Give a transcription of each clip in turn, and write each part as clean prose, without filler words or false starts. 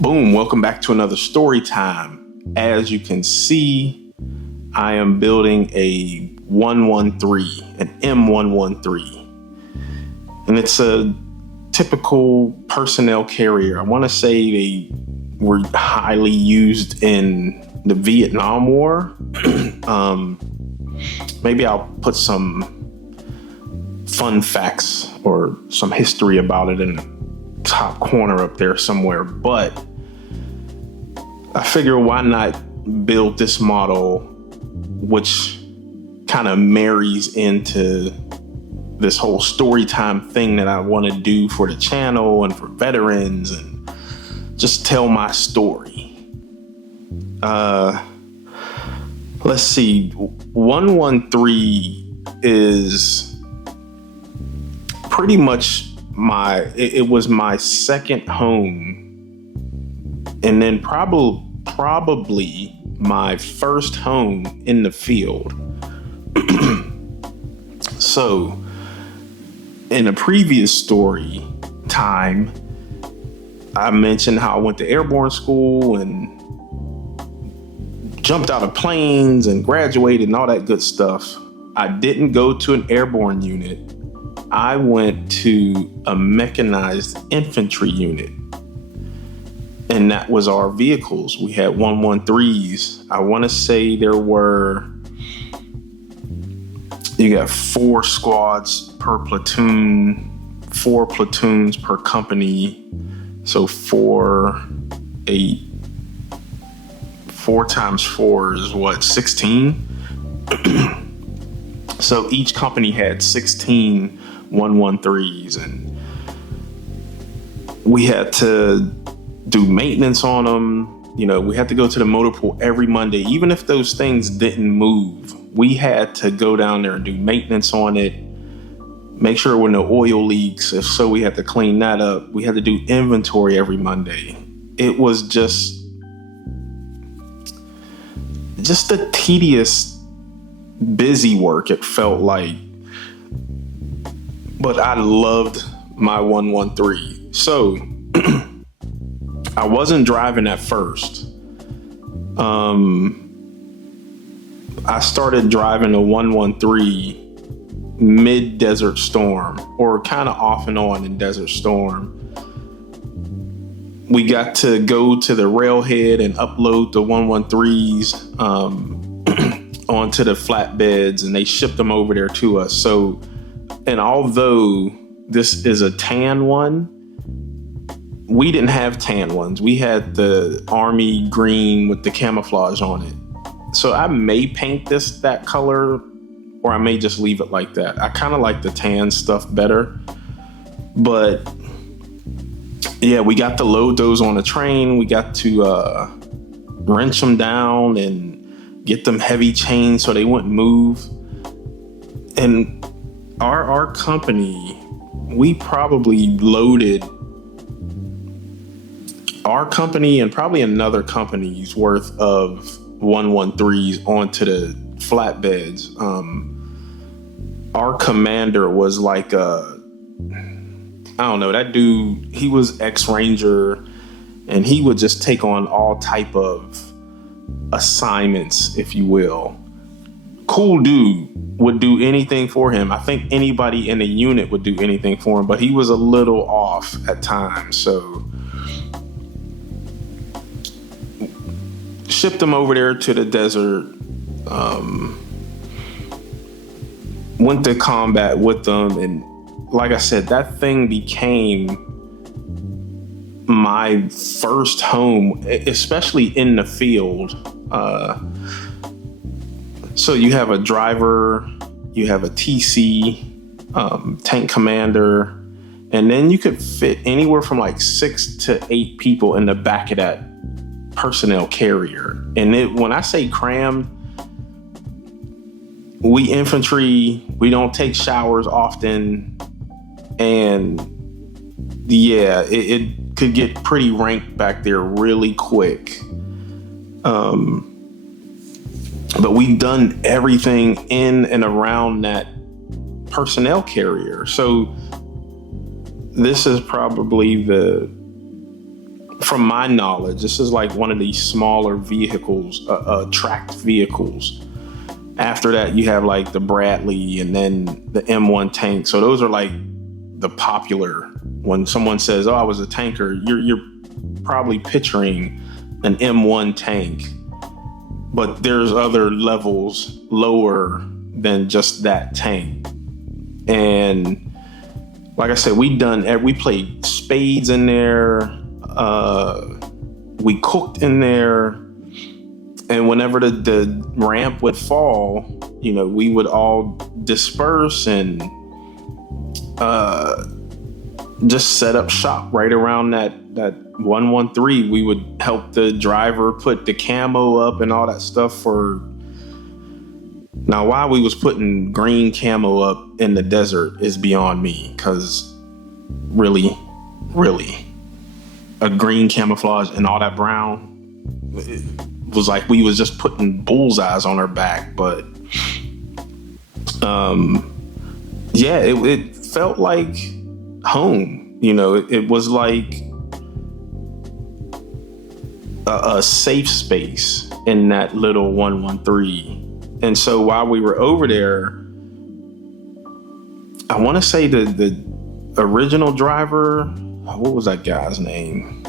Boom, welcome back to another story time. As you can see, I am building a 113, an M113. And it's a typical personnel carrier. I want to say they were highly used in the Vietnam War. Maybe I'll put some fun facts or some history about it in the top corner up there somewhere. But I figure why not build this model, which kind of marries into this whole story time thing that I want to do for the channel and for veterans and just tell my story. Let's see. 113 is pretty much it was my second home, and then probably my first home in the field. So in a previous story time, I mentioned how I went to airborne school and jumped out of planes and graduated and all that good stuff. I didn't go to an airborne unit. I went to a mechanized infantry unit. And that was our vehicles. We had 113s. I want to say you got 4 squads per platoon, 4 platoons per company. So 4 times 4 is what, 16? So each company had 16 113s, and we had to do maintenance on them. You know, we had to go to the motor pool every Monday. Even if those things didn't move, we had to go down there and do maintenance on it, make sure there were no oil leaks. If so, we had to clean that up. We had to do inventory every Monday. It was just a tedious, busy work, it felt like. But I loved my 113. So I wasn't driving at first. I started driving a 113 mid-Desert Storm, or kind of off and on in Desert Storm. We got to go to the railhead and upload the 113s onto the flatbeds, and they shipped them over there to us. So, and although this is a tan one, we didn't have tan ones. We had the army green with the camouflage on it. So I may paint that color, or I may just leave it like that. I kind of like the tan stuff better. But yeah, we got to load those on a train. We got to wrench them down and get them heavy chains so they wouldn't move. And our company, we probably loaded our company and probably another company's worth of 113s onto the flatbeds. Our commander was like I don't know, that dude, he was ex-Ranger, and he would just take on all type of assignments, if you will. Cool dude, would do anything for him. I think anybody in the unit would do anything for him, but he was a little off at times. So shipped him over there to the desert, went to combat with them, and like I said, that thing became my first home, especially in the field. So you have a driver, you have a TC, tank commander, and then you could fit anywhere from like 6 to 8 people in the back of that personnel carrier. And when I say crammed, we infantry, we don't take showers often. And yeah, it could get pretty ranked back there really quick. But we've done everything in and around that personnel carrier. So this is probably from my knowledge, this is like one of these smaller vehicles, tracked vehicles. After that, you have like the Bradley and then the M1 tank. So those are like the popular. When someone says, "Oh, I was a tanker," you're probably picturing an M1 tank. But there's other levels lower than just that tank. And like I said, we played spades in there. We cooked in there. And whenever the ramp would fall, we would all disperse and just set up shop right around that 113. We would help the driver put the camo up and all that stuff Now, why we was putting green camo up in the desert is beyond me, because really, a green camouflage and all that brown, it was like we was just putting bullseyes on our back. But it felt like home. It was like a safe space in that little 113. And so while we were over there, I want to say the original driver, what was that guy's name?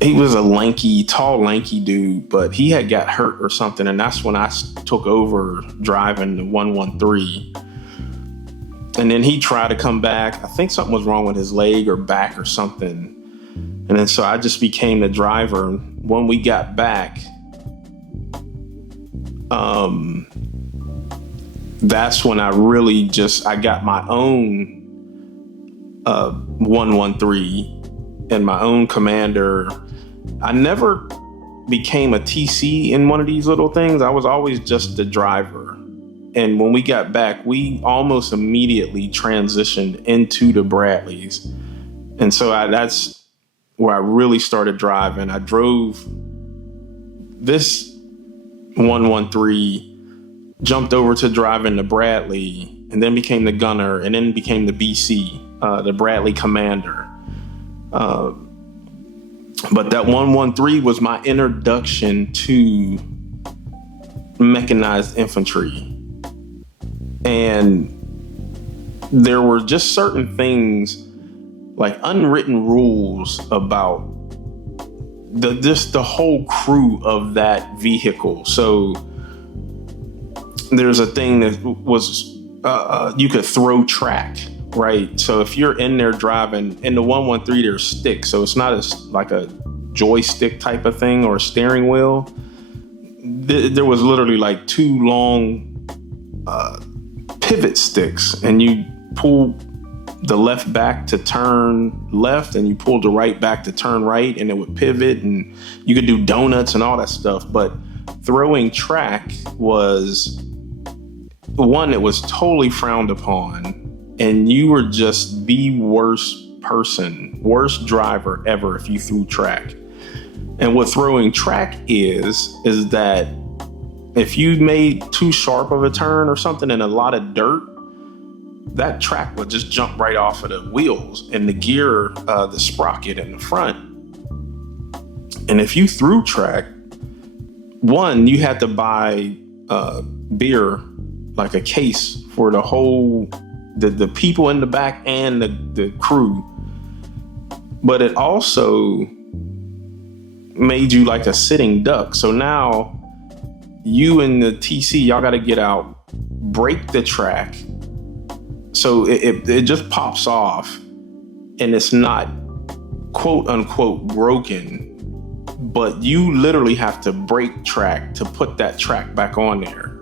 He was a tall, lanky dude, but he had got hurt or something. And that's when I took over driving the 113. And then he tried to come back. I think something was wrong with his leg or back or something. And then so I just became the driver. When we got back, that's when I got my own 113 and my own commander. I never became a TC in one of these little things. I was always just the driver. And when we got back, we almost immediately transitioned into the Bradleys. And so that's where I really started driving. I drove this 113, jumped over to driving the Bradley, and then became the gunner, and then became the BC, the Bradley commander. But that 113 was my introduction to mechanized infantry. And there were just certain things, like unwritten rules about the whole crew of that vehicle. So there's a thing that was, you could throw track, right? So if you're in there driving, in the 113, there's sticks. So it's not like a joystick type of thing or a steering wheel. There was literally like two long pivot sticks, and you pull the left back to turn left, and you pulled the right back to turn right, and it would pivot, and you could do donuts and all that stuff. But throwing track was one that was totally frowned upon, and you were just the worst driver ever if you threw track. And what throwing track is that if you made too sharp of a turn or something in a lot of dirt, that track would just jump right off of the wheels and the gear, the sprocket in the front. And if you threw track, one, you had to buy beer, like a case for the whole, the people in the back and the crew. But it also made you like a sitting duck. So now you and the TC, y'all got to get out, break the track. So it just pops off, and it's not quote unquote broken, but you literally have to break track to put that track back on there.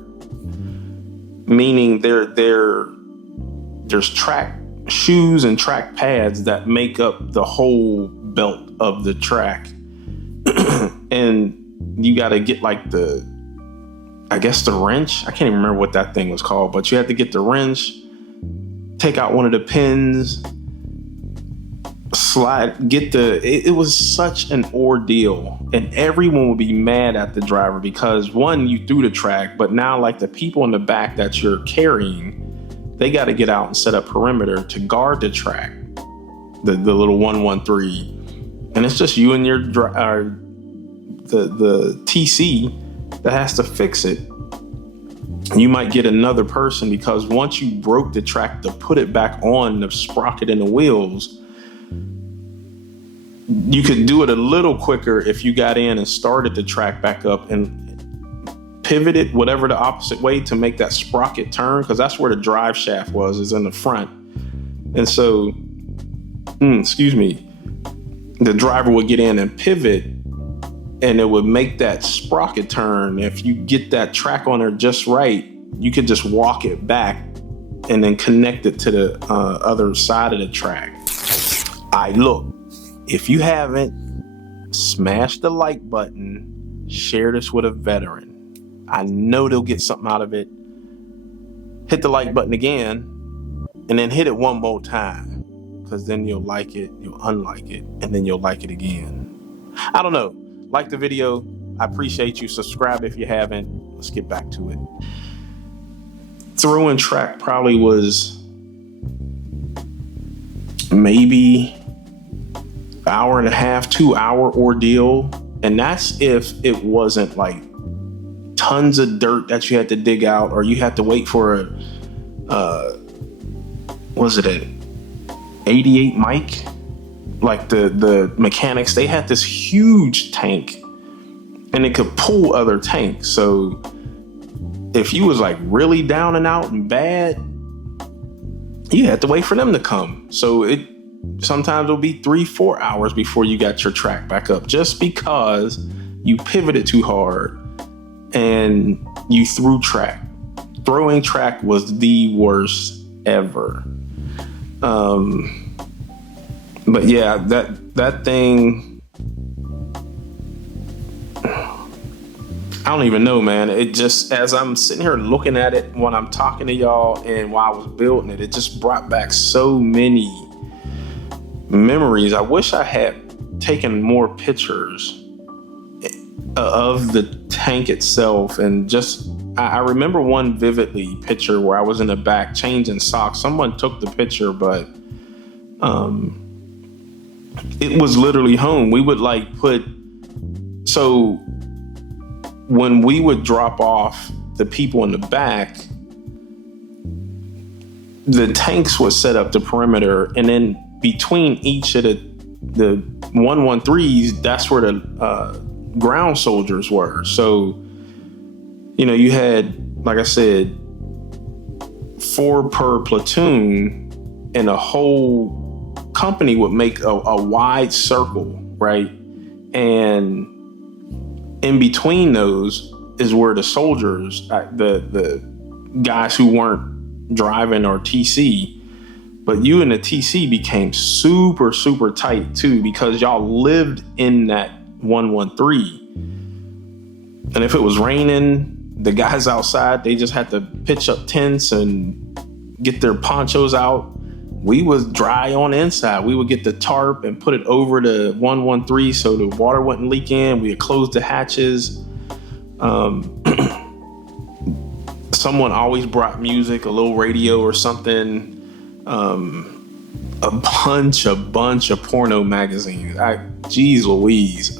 Meaning there's track shoes and track pads that make up the whole belt of the track. And you got to get like the wrench. I can't even remember what that thing was called, but you had to get the wrench, take out one of the pins, it was such an ordeal. And everyone would be mad at the driver because, one, you threw the track, but now like the people in the back that you're carrying, they got to get out and set up perimeter to guard the track, the little 113. and it's just you and the TC that has to fix it. You might get another person, because once you broke the track, to put it back on the sprocket and the wheels, you could do it a little quicker if you got in and started the track back up and pivoted whatever the opposite way to make that sprocket turn, because that's where the drive shaft is in the front. And so, the driver would get in and pivot, and it would make that sprocket turn. If you get that track on there just right, you could just walk it back and then connect it to the other side of the track. Look, if you haven't, smash the like button, share this with a veteran. I know they'll get something out of it. Hit the like button again, and then hit it one more time, because then you'll like it, you'll unlike it, and then you'll like it again. I don't know. Like the video. I appreciate you. Subscribe if you haven't. Let's get back to it. Throwing track probably was maybe an hour and a half, 2 hour ordeal. And that's if it wasn't like tons of dirt that you had to dig out, or you had to wait for an 88 mic? Like the mechanics, they had this huge tank, and it could pull other tanks. So if you was like really down and out and bad, you had to wait for them to come. So it sometimes will be 3-4 hours before you got your track back up, just because you pivoted too hard and you threw track. Throwing track was the worst ever. But yeah, that thing, I don't even know, man. It just, as I'm sitting here looking at it when I'm talking to y'all and while I was building it, it just brought back so many memories. I wish I had taken more pictures of the tank itself, and just, I remember one vividly picture where I was in the back changing socks. Someone took the picture, but it was literally home. We would so when we would drop off the people in the back, the tanks would set up the perimeter, and then between each of the 113s, that's where the ground soldiers were. So, you had, like I said, 4 per platoon, and a whole company would make a wide circle, right? And in between those is where the soldiers, the guys who weren't driving or TC, but you and the TC became super, super tight too, because y'all lived in that 113. And if it was raining, the guys outside, they just had to pitch up tents and get their ponchos out. We was dry on the inside. We would get the tarp and put it over the 113 so the water wouldn't leak in. We would close the hatches. Someone always brought music, a little radio or something. A bunch of porno magazines. Geez Louise.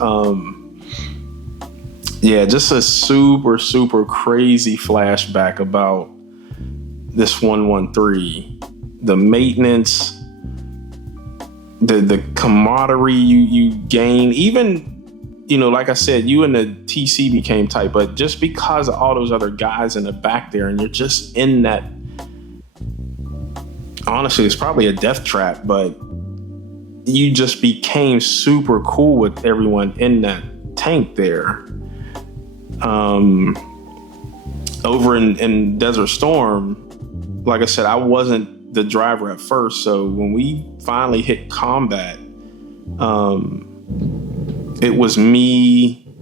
Yeah, just a super, super crazy flashback about this 113. The maintenance, the camaraderie you gain, even, like I said, you and the TC became tight, but just because of all those other guys in the back there, and you're just in that, honestly, it's probably a death trap, but you just became super cool with everyone in that tank there. Over in Desert Storm, like I said, I wasn't the driver at first. So when we finally hit combat, it was me,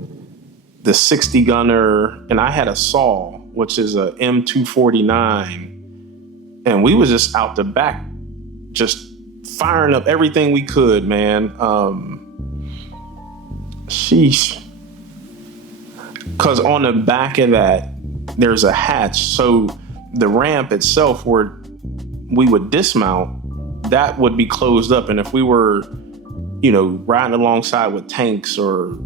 the 60 gunner, and I had a saw, which is a M113, and we was just out the back, just firing up everything we could, man. Sheesh. Because on the back of that, there's a hatch. So the ramp itself, where we would dismount, that would be closed up. And if we were riding alongside with tanks or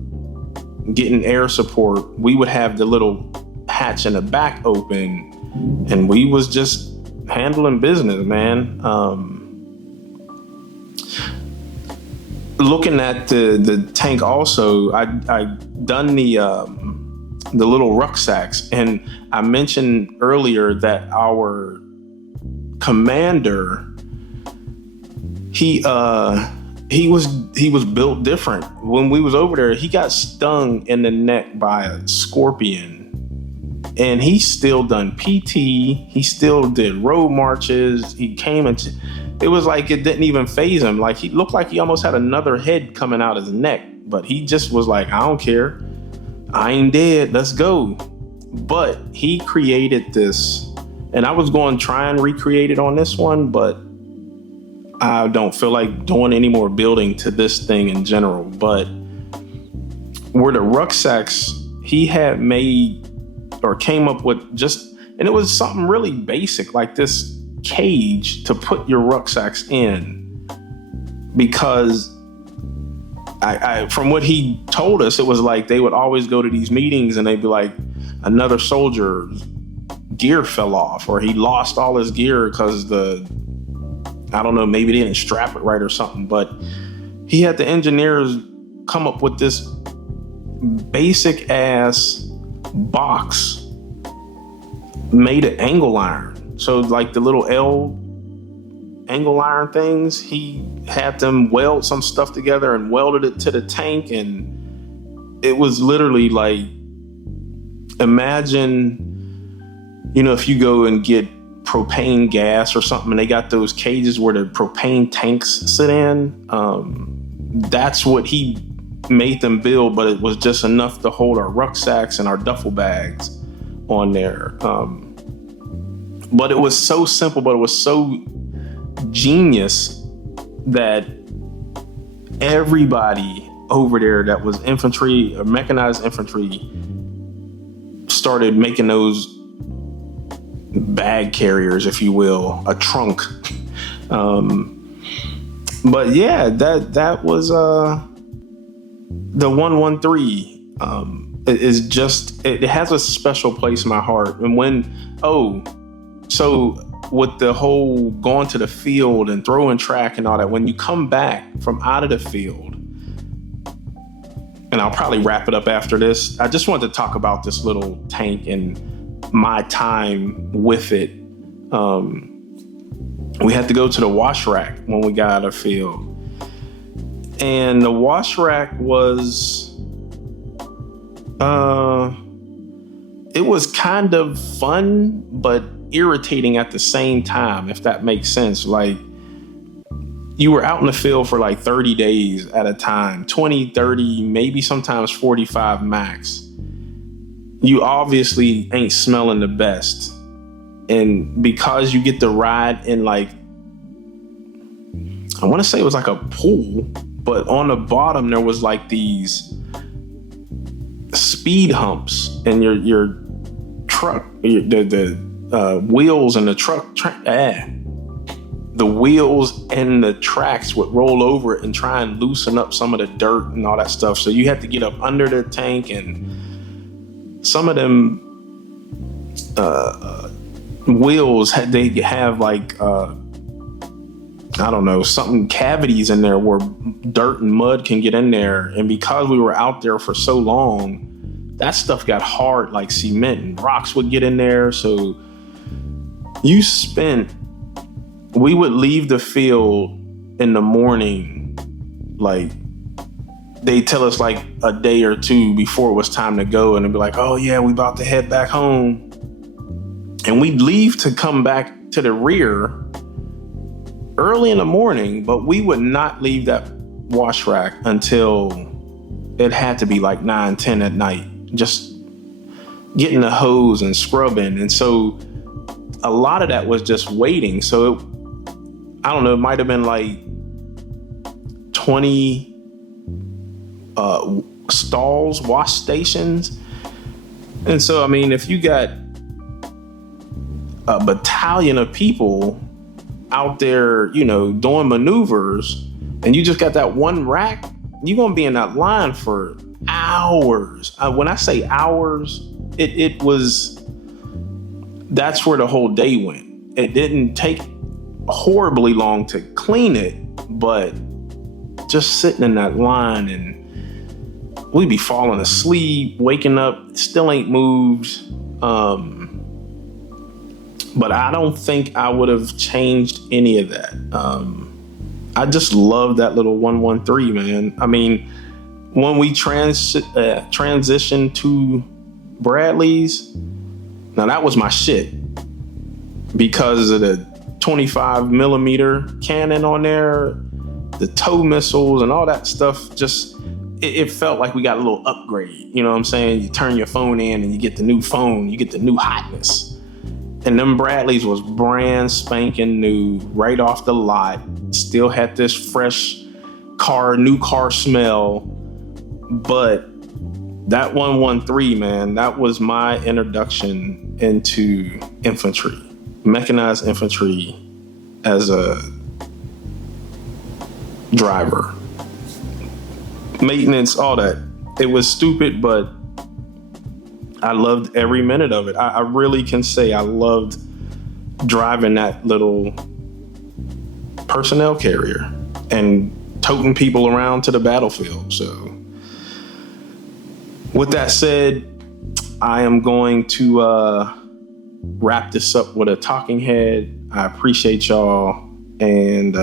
getting air support, we would have the little hatch in the back open, and we was just handling business, man. Looking at the tank also, I done the little rucksacks, and I mentioned earlier that our commander, he was built different. When we was over there, he got stung in the neck by a scorpion, and he still done PT. He still did road marches. He came and it was like it didn't even faze him. Like, he looked like he almost had another head coming out his neck, but he just was like, I don't care. I ain't dead. Let's go. But he created this, and I was going to try and recreate it on this one, but I don't feel like doing any more building to this thing in general. But where the rucksacks he had made or came up with, and it was something really basic, like this cage to put your rucksacks in, because I from what he told us, it was like they would always go to these meetings and they'd be like, another soldier's gear fell off, or he lost all his gear because I don't know, maybe they didn't strap it right or something. But he had the engineers come up with this basic ass box made of angle iron. So like the little L angle iron things, he had them weld some stuff together and welded it to the tank. And it was literally like, imagine, if you go and get propane gas or something, and they got those cages where the propane tanks sit in. That's what he made them build, but it was just enough to hold our rucksacks and our duffel bags on there. But it was so simple, but it was so genius that everybody over there that was infantry or mechanized infantry started making those bag carriers, if you will, a trunk. But yeah, that was the 113. It has a special place in my heart. And so with the whole going to the field and throwing track and all that, when you come back from out of the field, and I'll probably wrap it up after this, I just wanted to talk about this little tank and my time with it. We had to go to the wash rack when we got out of field, and the wash rack was it was kind of fun but irritating at the same time, if that makes sense. Like, you were out in the field for like 30 days at a time, 20, 30, maybe sometimes 45 max. You obviously ain't smelling the best. And because you get to ride in, like, I want to say it was like a pool, but on the bottom there was like these speed humps, and your truck, the wheels and the truck, the wheels and the tracks would roll over it and try and loosen up some of the dirt and all that stuff. So you had to get up under the tank, and some of them wheels they have like I don't know, something cavities in there where dirt and mud can get in there. And because we were out there for so long, that stuff got hard like cement, and rocks would get in there. So we would leave the field in the morning, like they tell us like a day or two before it was time to go, and they'd be like, oh yeah, we about to head back home. And we'd leave to come back to the rear early in the morning, but we would not leave that wash rack until it had to be like 9, 10 at night, just getting the hose and scrubbing. And so a lot of that was just waiting. So I don't know, it might have been like 20 stalls, wash stations. And so, I mean, if you got a battalion of people out there, doing maneuvers, and you just got that one rack, you're gonna be in that line for hours. When I say hours, it was, that's where the whole day went. It didn't take horribly long to clean it, but just sitting in that line, and we'd be falling asleep, waking up, still ain't moved. But I don't think I would have changed any of that. I just love that little 113, man. I mean, when we transitioned to Bradley's, now that was my shit because of the 25 millimeter cannon on there, the tow missiles and all that stuff. Just, it felt like we got a little upgrade. You know what I'm saying? You turn your phone in and you get the new phone, you get the new hotness. And them Bradleys was brand spanking new, right off the lot. Still had this fresh new car smell. But that 113, man, that was my introduction into infantry, mechanized infantry as a driver. Maintenance, all that. It was stupid, but I loved every minute of it. I really can say I loved driving that little personnel carrier and toting people around to the battlefield. So with that said, I am going to wrap this up with a talking head. I appreciate y'all, and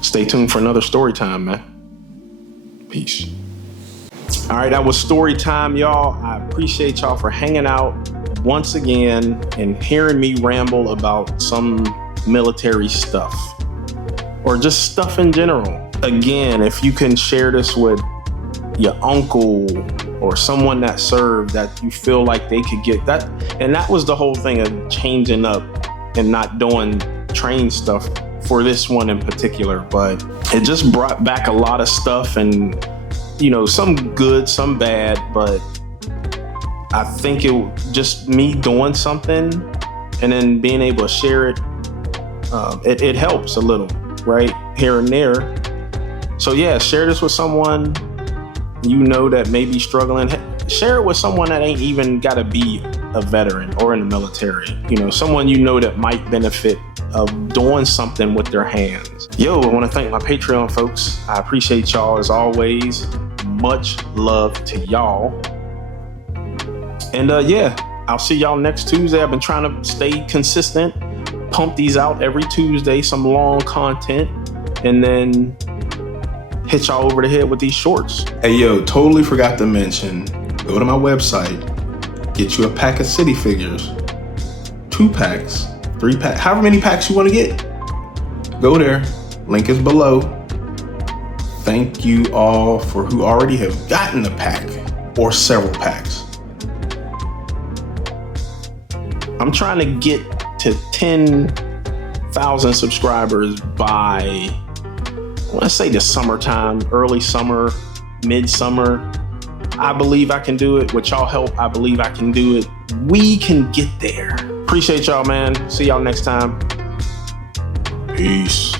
stay tuned for another story time, man. Peace. All right, that was story time, y'all. I appreciate y'all for hanging out once again and hearing me ramble about some military stuff or just stuff in general. Again, if you can share this with your uncle or someone that served that you feel like they could get that. And that was the whole thing of changing up and not doing train stuff for this one in particular. But it just brought back a lot of stuff, and you know, some good, some bad, but I think it just me doing something and then being able to share it, it helps a little, right? Here and there. So yeah, share this with someone you know that may be struggling. Share it with someone that ain't even gotta be a veteran or in the military. You know, someone you know that might benefit of doing something with their hands. Yo, I wanna thank my Patreon folks. I appreciate y'all as always. Much love to y'all. And yeah, I'll see y'all next Tuesday. I've been trying to stay consistent, pump these out every Tuesday, some long content, and then hit y'all over the head with these shorts. Hey yo, totally forgot to mention, go to my website, get you a pack of city figures, 2 packs, 3 packs, however many packs you want to get. Go there, link is below. Thank you all for who already have gotten a pack or several packs. I'm trying to get to 10,000 subscribers by, I want to say the summertime, early summer, midsummer. I believe I can do it. With y'all help, I believe I can do it. We can get there. Appreciate y'all, man. See y'all next time. Peace.